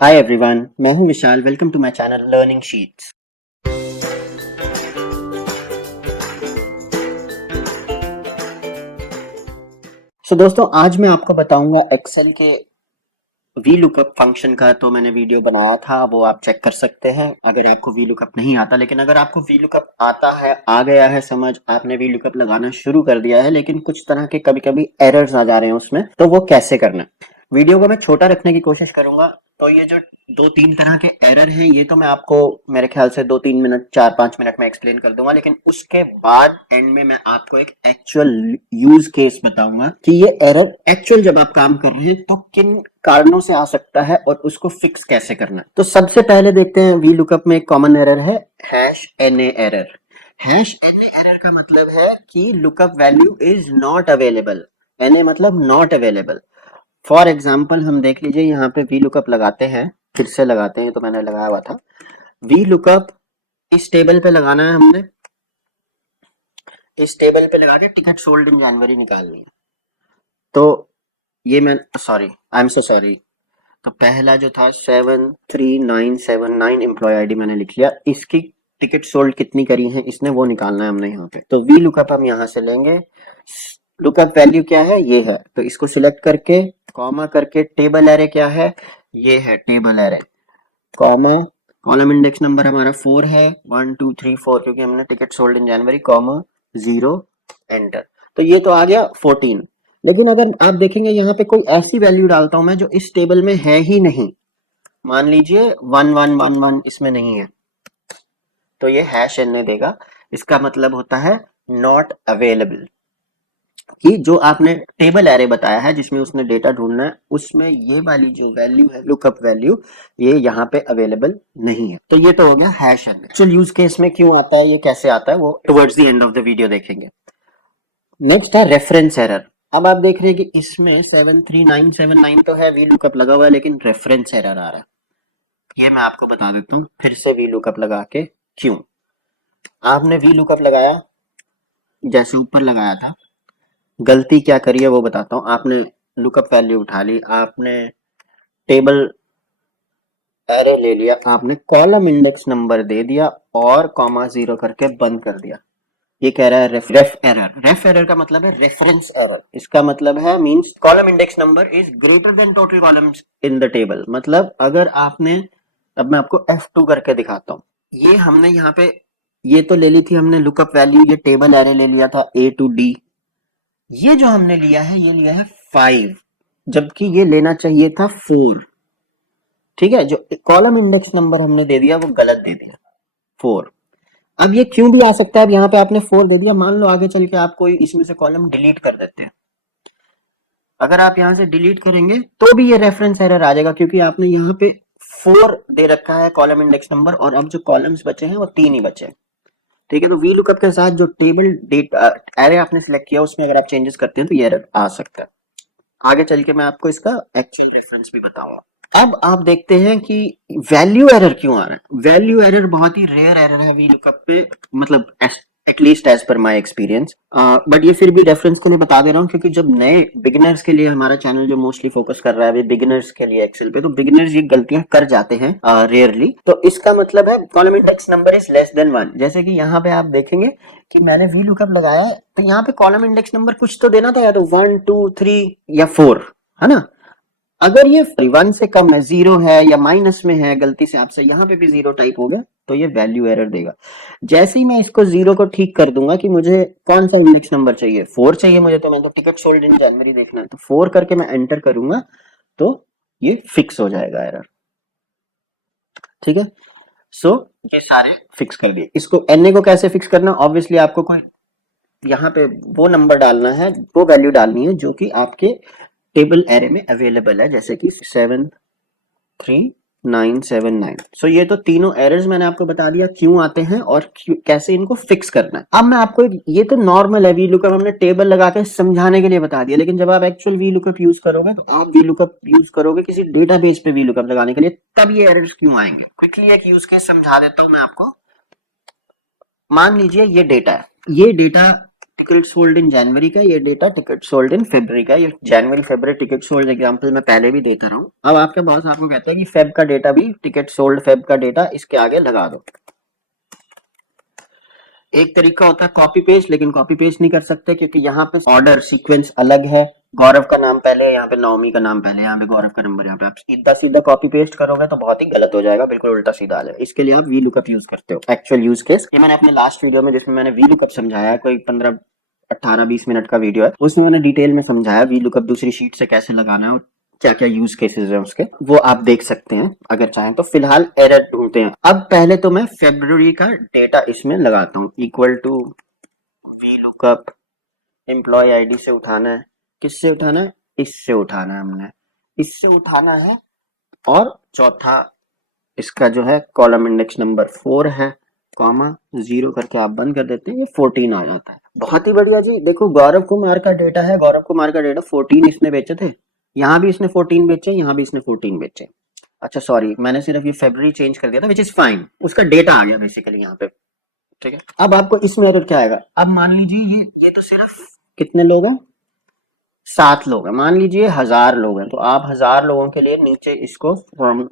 हाय everyone, मैं हूं Vishal. Welcome to my channel learning sheets. दोस्तों, आज मैं आपको बताऊंगा एक्सेल के वी लुकअप फंक्शन का। तो मैंने वीडियो बनाया था, वो आप चेक कर सकते हैं अगर आपको वी लुकअप नहीं आता। लेकिन अगर आपको वी लुकअप आता है, आ गया है समझ, आपने वी लुकअप लगाना शुरू कर दिया है, लेकिन कुछ तरह के कभी कभी एरर्स आ जा रहे हैं उसमें, तो वो कैसे करना। वीडियो को मैं छोटा रखने की कोशिश करूंगा। तो ये जो दो तीन तरह के एरर हैं, ये तो मैं आपको मेरे ख्याल से 2-3 मिनट, 4-5 मिनट में एक्सप्लेन कर दूंगा। लेकिन उसके बाद एंड में मैं आपको एक एक्चुअल यूज केस बताऊंगा कि ये एरर एक्चुअल जब आप काम कर रहे हैं तो किन कारणों से आ सकता है और उसको फिक्स कैसे करना है। तो सबसे पहले देखते हैं, वी लुकअप में एक कॉमन एरर है #NA एरर। #NA एरर का मतलब है कि lookup value is not available. NA मतलब नॉट अवेलेबल। फॉर एग्जाम्पल हम देख लीजिए, यहाँ पे वी लुकअप लगाते हैं, फिर से लगाते हैं, तो मैंने लगाया हुआ था वी लुकअप। इस टेबल पे लगाना है हमने, इस टेबल पे लगा के टिकट सोल्ड इन जनवरी निकालनी है। तो ये मैं sorry, I am so sorry. तो पहला जो था 73979 एम्प्लॉय आईडी मैंने लिख लिया, इसकी टिकट सोल्ड कितनी करी है इसने, वो निकालना है हमने यहाँ पे। तो वी लुकअप हम यहाँ से लेंगे। लुकअप वैल्यू क्या है, ये है, तो इसको सिलेक्ट करके कॉमा करके टेबल एरे क्या है, ये है table array, comma column index number हमारा 4 है, 1 2 3 4, क्योंकि हमने ticket sold in January, comma 0, enter. तो ये तो आ गया 14। लेकिन अगर आप देखेंगे यहाँ पे कोई ऐसी वैल्यू डालता हूं मैं जो इस टेबल में है ही नहीं, मान लीजिए 1111 इसमें नहीं है, तो ये #NA देगा। इसका मतलब होता है नॉट अवेलेबल, कि जो आपने टेबल एरे बताया है जिसमें उसने डेटा ढूंढना है, उसमें ये वाली जो वैल्यू है लुकअप वैल्यू, ये यहाँ पे अवेलेबल नहीं है। तो ये तो हो गया #NA। एक्चुअल यूज केस में क्यों आता है, ये कैसे आता है, वो towards the end of the video देखेंगे। नेक्स्ट है रेफरेंस एरर। अब आप देख रहे हैं कि इसमें 73979 तो है, वी लुकअप लगा हुआ है, लेकिन रेफरेंस एरर आ रहा है। ये मैं आपको बता देता हूँ फिर से वी लुकअप लगा के क्यों। आपने वी लुकअप लगाया, जैसे ऊपर लगाया था, गलती क्या करी है वो बताता हूँ। आपने लुकअप वैल्यू उठा ली, आपने टेबल एरे ले लिया, आपने कॉलम इंडेक्स नंबर दे दिया और कॉमा 0 करके बंद कर दिया। ये कह रहा है रेफ एरर। रेफ एरर का मतलब है रेफरेंस एरर। इसका मतलब है means column index number is greater than total columns in the table. मतलब अगर आपने, अब मैं आपको F2 करके दिखाता हूँ। ये हमने यहाँ पे, ये तो ले ली थी हमने लुकअप वैल्यू, ये टेबल एरे ले लिया था A to D। ये जो हमने लिया है, ये लिया है 5, जबकि ये लेना चाहिए था 4। ठीक है, जो कॉलम इंडेक्स नंबर हमने दे दिया वो गलत दे दिया, 4। अब ये क्यों भी आ सकता है, अब यहाँ पे आपने 4 दे दिया, मान लो आगे चल के आप कोई इसमें से कॉलम डिलीट कर देते हैं, अगर आप यहाँ से डिलीट करेंगे तो भी ये रेफरेंस एरर आ जाएगा, क्योंकि आपने यहाँ पे 4 दे रखा है कॉलम इंडेक्स नंबर, और अब जो कॉलम्स बचे हैं वो 3 ही बचे हैं। ठीक है, तो वी लुकअप के साथ जो टेबल डेटा एरे आपने सिलेक्ट किया, उसमें अगर आप चेंजेस करते हैं तो ये एरर आ सकता है। आगे चल के मैं आपको इसका एक्चुअल रेफरेंस भी बताऊंगा। अब आप देखते हैं कि वैल्यू एरर क्यों आ रहा है। वैल्यू एरर बहुत ही रेयर एरर है वी लुकअप पे, मतलब at least as per my experience. But ये फिर भी रेफरेंस के लिए बता दे रहा हूँ, क्योंकि जब नए बिगिनर्स के लिए हमारा चैनल जो मोस्टली फोकस कर रहा है बिगिनर्स के लिए एक्सेल पे, तो बिगिनर्स ये गलतियां कर जाते हैं रेयरली। तो इसका मतलब है column index number is less than 1। जैसे कि यहाँ पे आप देखेंगे कि मैंने वी लुकअप लगाया है, तो यहाँ पे कॉलम इंडेक्स नंबर कुछ तो देना था, या तो 1 2 3 या 4, है ना। अगर ये 1 से कम है, 0 है या माइनस में है, गलती से आपसे यहाँ पे भी 0 टाइप हो गया, तो ये वैल्यू एरर देगा। जैसे ही मैं इसको 0 को ठीक कर दूंगा कि मुझे कौन सा इंडेक्स नंबर चाहिए, 4 चाहिए मुझे, तो मैं तो टिकट सोल्ड इन जनवरी देखना है, तो 4 करके मैं एंटर करूंगा तो ये फिक्स हो जाएगा एरर। ठीक है, सो ये सारे फिक्स कर दिए। इसको NA को कैसे फिक्स करना, ऑब्वियसली आपको कोई यहाँ पे वो नंबर डालना है, वो वैल्यू डालनी है जो कि आपके टेबल एरे में अवेलेबल है, जैसे कि 73979। सो ये तो तीनों एरर्स मैंने आपको बता दिया क्यों आते हैं और कैसे इनको फिक्स करना है। अब मैं आपको ये तो नॉर्मल है, वी लुकअप हमने टेबल लगा के समझाने के लिए बता दिया, लेकिन जब आप एक्चुअल वी लुकअप यूज करोगे, तो आप वी लुकअप यूज करोगे किसी डेटाबेस पे वी लुकअप लगाने के लिए, तब ये एरर्स क्यों आएंगे। क्विकली एक यूज केस समझा देता हूं मैं आपको। मान लीजिए ये डेटा है, ये डेटा टिकट सोल्ड इन जनवरी का ये डेटा टिकट सोल्ड इन फरवरी का, ये जनवरी फरवरी टिकट सोल्ड एग्जांपल मैं पहले भी देता रहा हूँ। अब आपके बॉस आपको कहते हैं कि फेब का डेटा भी टिकट सोल्ड फेब का डेटा इसके आगे लगा दो। एक तरीका होता है कॉपी पेस्ट, लेकिन कॉपी पेस्ट नहीं कर सकते क्योंकि यहाँ पे ऑर्डर सीक्वेंस अलग है। गौरव का नाम पहले, यहाँ पे नवमी का नाम पहले, यहाँ पे गौरव का नंबर, यहाँ पे आप सीधा सीधा कॉपी पेस्ट करोगे तो बहुत ही गलत हो जाएगा, बिल्कुल उल्टा सीधा आ जाएगा। इसके लिए आप वी लुकअप यूज करते हो। एक्चुअल यूज केस ये मैंने अपने लास्ट वीडियो में, जिसमें मैंने वी लुकअप समझाया है, कोई 15-18-20 मिनट का वीडियो है, उसमें मैंने डिटेल में समझाया वी लुकअप दूसरी शीट से कैसे लगाना है, क्या क्या यूज केसेस है उसके, वो आप देख सकते हैं अगर चाहें तो। फिलहाल एरर ढूंढते हैं। अब पहले तो मैं फरवरी का डेटा इसमें लगाता हूँ, equal to V lookup employee ID से उठाना है। किससे उठाना है? इससे उठाना है, हमने इससे उठाना है। और चौथा इसका जो है कॉलम इंडेक्स नंबर 4 है, कॉमा 0 करके आप बंद कर देते हैं, ये 14 आ जाता है। बहुत ही बढ़िया जी। देखो गौरव कुमार का डेटा है, गौरव कुमार का डेटा 14 इसने बेचे थे, यहाँ भी इसने 14 बेचे, यहाँ भी इसने 14 बेचे। अच्छा सॉरी, मैंने सिर्फ ये फरवरी चेंज कर दिया था, विच इज फाइन, उसका डेटा आ गया बेसिकली यहाँ पे, ठीक है। अब आपको इसमें एरर क्या आएगा? अब मान लीजिए ये तो सिर्फ कितने लोग हैं? 7 लोग हैं। मान लीजिए 1000 लोग हैं, तो आप 1000 लोगों के लिए नीचे इसको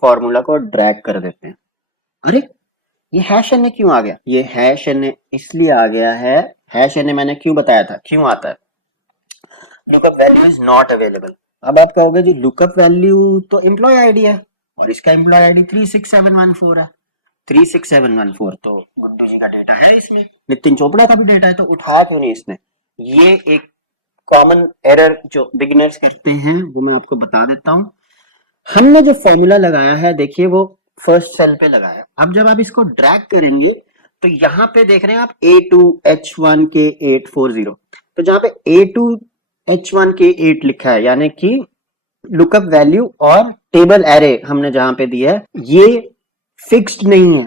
फॉर्मूला को ड्रैग कर देते हैं। अरे ये हैश एन क्यों आ गया? ये हैश एन इसलिए आ गया है, हैश एन मैंने क्यों बताया था क्यों आता है, lookup value is not available. अब आप कहोगे जी लुकअप वैल्यू तो एम्प्लॉय आईडी है और इसका एम्प्लॉय आईडी 36714 है। 36714 तो गुड्डू जी का डेटा है इसमें, नितिन चोपड़ा का भी डेटा है, तो उठाया क्यों नहीं इसने? ये एक कॉमन एरर जो बिगिनर्स करते हैं वो मैं आपको बता देता हूं। हमने जो फॉर्मूला लगाया है देखिए वो फर्स्ट सेल पे लगाया। अब जब आप इसको ड्रैग करेंगे तो यहाँ पे देख रहे हैं आप A2H1K840, तो जहां पे A2H1K8 लिखा है यानी कि लुकअप वैल्यू और टेबल एरे हमने जहां पे दिया है ये फिक्स्ड नहीं है।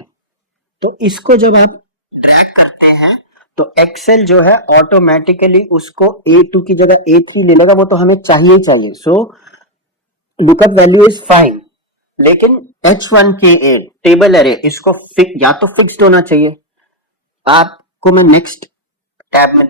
तो इसको जब आप ड्रैग करते हैं तो एक्सेल जो है ऑटोमेटिकली उसको A2 की जगह A3 ले लेगा, वो तो हमें चाहिए चाहिए। सो लुकअप वैल्यू इज फाइन, लेकिन H1K8 टेबल एरे इसको या तो फिक्स्ड होना चाहिए। आपको मैं नेक्स्ट टैब में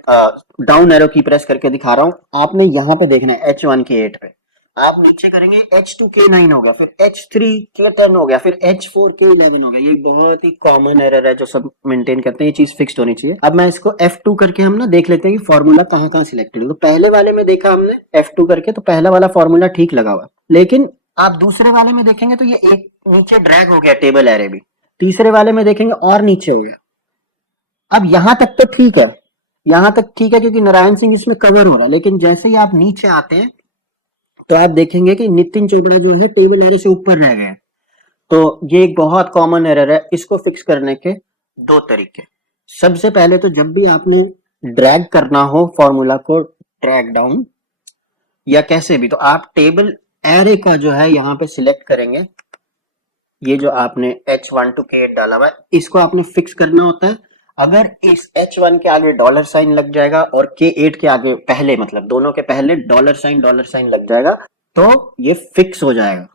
डाउन एरो की प्रेस करके दिखा रहा हूं, आपने यहां पे देखना है H1K8 पे, आप नीचे करेंगे H2K9 हो गया, फिर H3K10 हो गया, फिर H4K11 हो गया। ये बहुत ही कॉमन एरर है जो सब मेंटेन करते हैं, ये चीज फिक्स्ड होनी चाहिए। अब मैं इसको F2 करके हम ना देख लेते हैं कि फॉर्मूला कहाँ कहाँ सिलेक्टेड है। तो पहले वाले में देखा हमने F2 करके तो पहला वाला फॉर्मूला ठीक लगा हुआ, लेकिन आप दूसरे वाले में देखेंगे तो ये एक नीचे ड्रैग हो गया टेबल एरे भी, तीसरे वाले में देखेंगे और नीचे हो गया। अब यहां तक तो ठीक है, यहां तक ठीक है क्योंकि नारायण सिंह इसमें कवर हो रहा है, लेकिन जैसे ही आप नीचे आते हैं तो आप देखेंगे कि नितिन चोपड़ा जो है टेबल एरे से ऊपर रह गए। तो ये एक बहुत कॉमन एरर है। इसको फिक्स करने के दो तरीके। सबसे पहले तो जब भी आपने ड्रैग करना हो फॉर्मूला को ड्रैग डाउन या कैसे भी, तो आप टेबल एरे का जो है यहाँ पे सिलेक्ट करेंगे, ये जो आपने H1 to K8 डाला हुआ है इसको आपने फिक्स करना होता है। अगर इस H1 के आगे डॉलर साइन लग जाएगा और K8 के आगे पहले, मतलब दोनों के पहले डॉलर साइन लग जाएगा तो ये फिक्स हो जाएगा।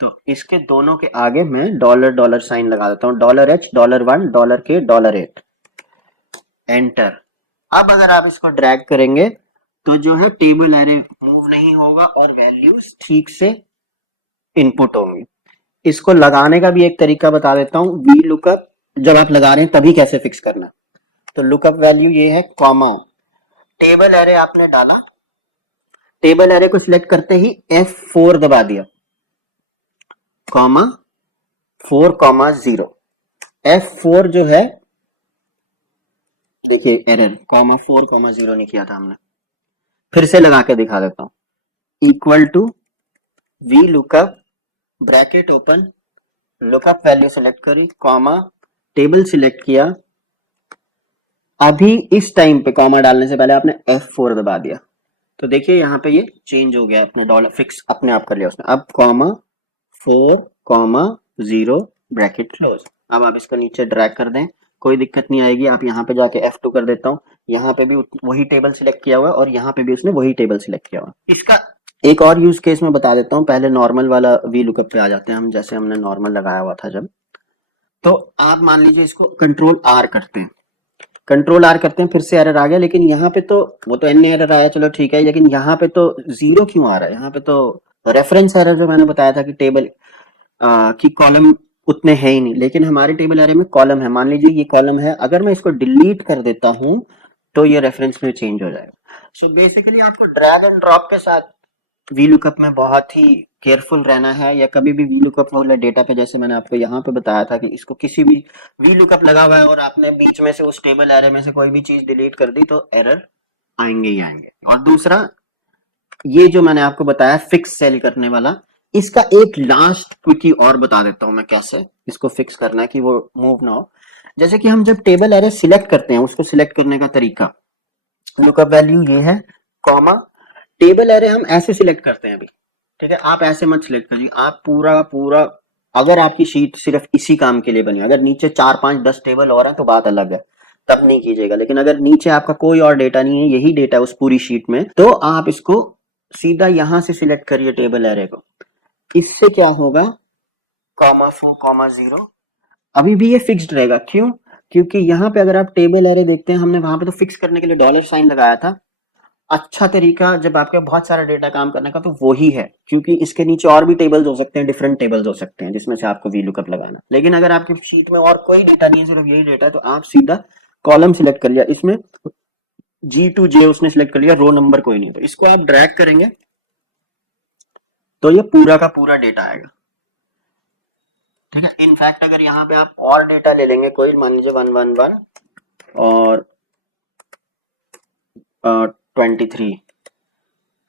तो इसके दोनों के आगे मैं डॉलर साइन लगा देता हूं, $H, $1, $K, $8, एंटर। अब अगर आप इसको ड्रैग करेंगे तो जो है टेबल एरे मूव नहीं होगा और वैल्यूज ठीक से इनपुट होंगी। इसको लगाने का भी एक तरीका बता देता हूं, वी लुकअप जब आप लगा रहे हैं तभी कैसे फिक्स करना। तो लुकअप वैल्यू ये है, कॉमा टेबल एरे आपने डाला, टेबल एरे को सिलेक्ट करते ही F4 दबा दिया, कॉमा 4,0। F4 जो है देखिए एरर, कॉमा 4,0 नहीं किया था हमने, फिर से लगा के दिखा देता हूं, equal to V lookup bracket open, lookup value select करी, कॉमा टेबल सिलेक्ट किया। अभी इस टाइम पे कॉमा डालने से पहले आपने F4 दबा दिया, तो देखिए यहाँ पे ये चेंज हो गया, अपने डॉलर फिक्स अपने आप कर लिया उसने। अब कॉमा 4,0 ब्रैकेट क्लोज। अब आप इसको नीचे ड्रैग कर दें, कोई दिक्कत नहीं आएगी। आप यहाँ पे जाके F2 कर देता हूँ, यहाँ पे भी वही टेबल सिलेक्ट किया हुआ है और यहाँ पे भी उसने वही टेबल सिलेक्ट किया हुआ है। इसका एक और यूज केस में बता देता हूँ, पहले नॉर्मल वाला वी लुकअप पे आ जाते हैं हम, जैसे हमने नॉर्मल लगाया हुआ था जब। तो आप मान लीजिए इसको कंट्रोल R करते हैं, कंट्रोल आर करते हैं, फिर से एरर आ गया, लेकिन यहाँ पे तो वो तो एन एरर आया, चलो ठीक है, लेकिन यहाँ पे तो जीरो क्यों आ रहा है? यहाँ पे तो रेफरेंस एरर जो मैंने बताया था कि टेबल की कॉलम उतने है ही नहीं, लेकिन हमारे टेबल एरे में कॉलम है। मान लीजिए ये कॉलम है, अगर मैं इसको डिलीट कर देता हूं तो ये रेफरेंस में चेंज हो जाएगा। सो बेसिकली आपको ड्रैग एंड ड्रॉप के साथ वी लुकअप में बहुत ही केयरफुल रहना है, या कभी भी वी लुकअप वाले डेटा पे, जैसे मैंने आपको यहाँ पे बताया था कि इसको किसी भी वी लुकअप लगा हुआ है और आपने बीच में से उस टेबल एरे में से कोई भी चीज डिलीट कर दी तो एरर आएंगे ही आएंगे। और दूसरा, ये जो मैंने आपको बताया फिक्स सेल करने वाला, इसका एक लास्ट क्विकी और बता देता हूं मैं कैसे इसको फिक्स करना है कि वो मूव ना हो। जैसे कि हम जब टेबल एरे सिलेक्ट करते हैं, उसको सिलेक्ट करने का तरीका, लुकअप वैल्यू ये है, कॉमा, टेबल एरे हम ऐसे सिलेक्ट करते हैं अभी, ठीक है? आप ऐसे मत सिलेक्ट करिए, आप पूरा पूरा, अगर आपकी शीट सिर्फ इसी काम के लिए बनी, अगर नीचे 4 5 10 टेबल और है तो बात अलग है, तब नहीं कीजिएगा। लेकिन अगर नीचे आपका कोई और डेटा नहीं है, यही डेटा उस पूरी शीट में, तो आप इसको सीधा यहां से सिलेक्ट करिए टेबल एरे को। इससे क्या होगा, कॉमा 4 कॉमा 0 अभी भी ये फिक्स्ड रहेगा। क्यों? क्योंकि यहाँ पे अगर आप टेबल एरे देखते हैं, हमने वहां पे तो फिक्स करने के लिए डॉलर साइन लगाया था। अच्छा तरीका जब आपके बहुत सारा डेटा काम करने का तो वो ही है, क्योंकि इसके नीचे और भी टेबल्स हो सकते हैं, डिफरेंट टेबल्स हो सकते हैं जिसमें से आपको वी लुकअप लगाना। लेकिन अगर आपकी शीट में और कोई डेटा नहीं है, सिर्फ यही डेटा है, तो आप सीधा कॉलम सिलेक्ट कर लिया, इसमें G to J उसने सिलेक्ट कर लिया, रो नंबर कोई नहीं, तो इसको आप ड्रैग करेंगे तो ये पूरा का पूरा डेटा आएगा, ठीक है? इनफैक्ट अगर यहाँ पे आप और डेटा ले लेंगे कोई, मान लीजिए 111 और 23,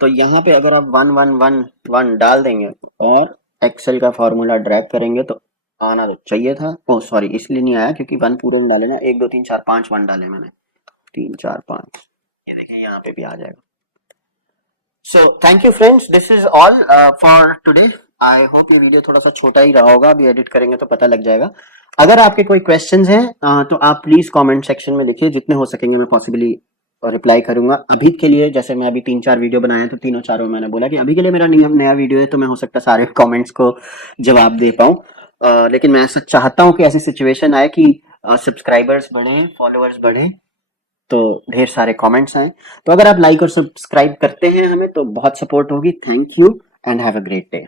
तो यहाँ पे अगर आप 1111 डाल देंगे और एक्सेल का फॉर्मूला ड्रैग करेंगे तो आना तो चाहिए था। ओ सॉरी, इसलिए नहीं आया क्योंकि 1 पूरे में डाले ना, 1 2 3 4 5 1 डाले मैंने, 3 4 5, ये देखिए यहाँ पे भी आ जाएगा। So thank you friends, this is all for today. I hope ये वीडियो थोड़ा सा छोटा ही रहा होगा, अभी एडिट करेंगे तो पता लग जाएगा। अगर आपके कोई क्वेश्चंस हैं तो आप प्लीज कमेंट सेक्शन में लिखिए, जितने हो सकेंगे मैं पॉसिबली रिप्लाई करूंगा। अभी के लिए जैसे मैं अभी 3 4 वीडियो बनाए तो तीनों चारों मैंने बोला कि अभी के लिए मेरा नया वीडियो है, तो मैं हो सकता है सारे कमेंट्स को जवाब दे पाऊं। लेकिन मैं ऐसा चाहता हूं कि ऐसी सिचुएशन आए कि सब्सक्राइबर्स बढ़े, फॉलोअर्स बढ़े, तो ढेर सारे कमेंट्स आए। तो अगर आप लाइक और सब्सक्राइब करते हैं हमें तो बहुत सपोर्ट होगी। Thank you and have a great day.